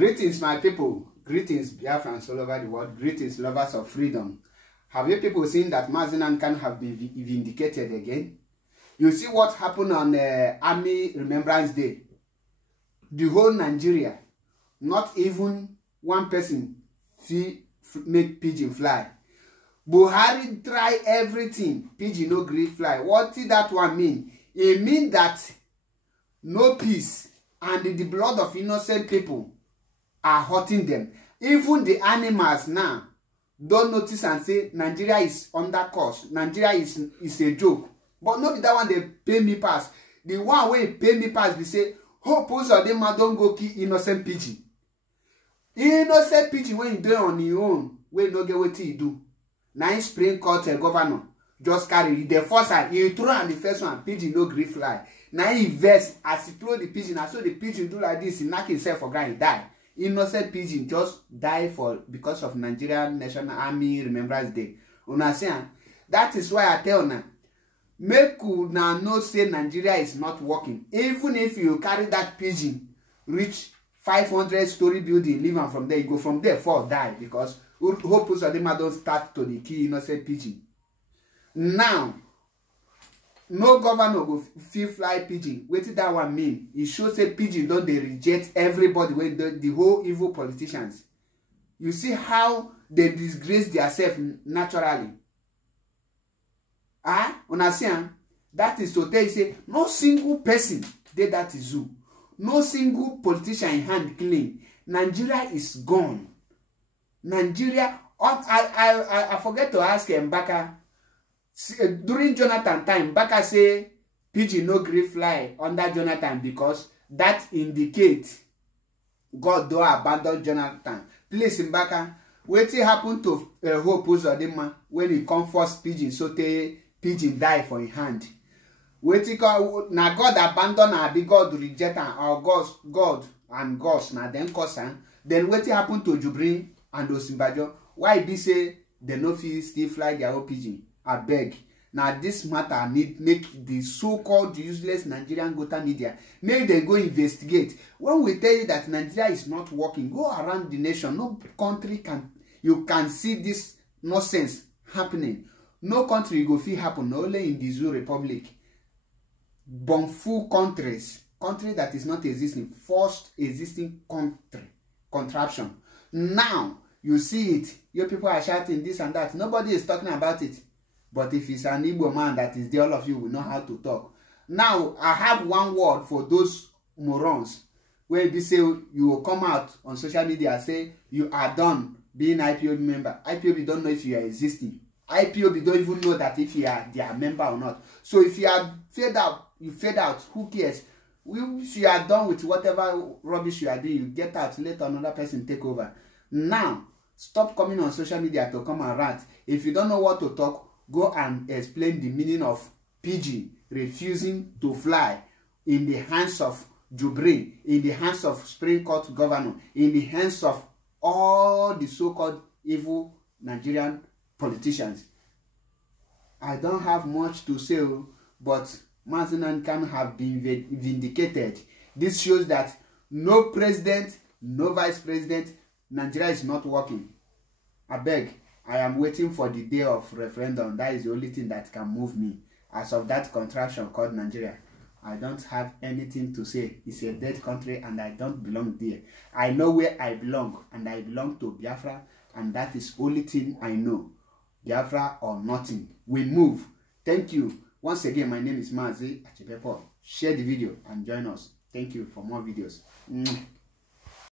Greetings, my people. Greetings, Biafrans all over the world. Greetings, lovers of freedom. Have you people seen that Mazi Nnamdi Kanu have been vindicated again? You see what happened on Army Remembrance Day? The whole Nigeria, not even one person make pigeon fly. Buhari try everything, pigeon no gree fly. What did that one mean? It means that no peace and the blood of innocent people are hurting them. Even the animals now don't notice and say Nigeria is under curse. Nigeria is a joke. But not be that one they pay me pass. The one way pay me pass, they say, hope Uzodinma don't go kill innocent pigeon. Innocent pigeon when you do it on your own, when no get what you do. Now Supreme Court governor just carry the first one, he throw on the first one, pigeon no gree fly. Now he vex as he throw the pigeon, I saw the pigeon do like this, he knock himself for ground, he die. Innocent pigeon just die because of Nigerian National Army Remembrance Day. Una say, that is why I tell una, make una know say Nigeria is not working. Even if you carry that pigeon reach 500-story building, leave am from there, you go from there, fall die because hope Uzodinma don't start to the kill innocent pigeon. Now, no governor go fit fly pigeon. Wetin that one mean? E show say pigeon don dey reject everybody wey the whole evil politicians. You see how they disgrace themselves naturally. Una see am? That is to tell you say no single person dey that zoo. No single politician in hand clean. Nigeria is gone. Nigeria. I forget to ask Mbaka. During Jonathan time, Mbaka say pigeon no gree fly under Jonathan because that indicates God don't abandon Jonathan. Please, Mbaka, wetin happen to Hope Uzodinma when he come first pigeon so the pigeon die for his hand? Wetin na God abandon am, be God reject am, or God and gods na dem cause am? Then wetin happen to Jubrin and Osinbajo? Why be say they no fit still fly their own pigeon? I beg. Now this matter make the so-called useless Nigerian Gota media make them go investigate. When we tell you that Nigeria is not working, go around the nation. No country you can see this nonsense happening. No country go feel happen only in the Zoo Republic. Bonfu country that is not existing, first existing country contraption. Now you see it. Your people are shouting this and that. Nobody is talking about it. But if it's an Igbo man that is there, all of you will know how to talk. Now, I have one word for those morons. Where they say you will come out on social media and say you are done being IPOB member. IPOB don't know if you are existing. IPOB don't even know that if you are their member or not. So if you are fed out, you fed out. Who cares? If you are done with whatever rubbish you are doing, you get out. Let another person take over. Now, stop coming on social media to come and rant. If you don't know what to talk, go and explain the meaning of pigeon refusing to fly in the hands of Jubrin, in the hands of Supreme Court governor, in the hands of all the so-called evil Nigerian politicians. I don't have much to say, but Mazi Nnamdi Kanu have been vindicated. This shows that no president, no vice president, Nigeria is not working. I beg. I am waiting for the day of referendum. That is the only thing that can move me. As of that contraption called Nigeria, I don't have anything to say. It's a dead country and I don't belong there. I know where I belong, and I belong to Biafra, and that is the only thing I know. Biafra or nothing. We move. Thank you. Once again, my name is Mazi Achipepo. Share the video and join us. Thank you for more videos.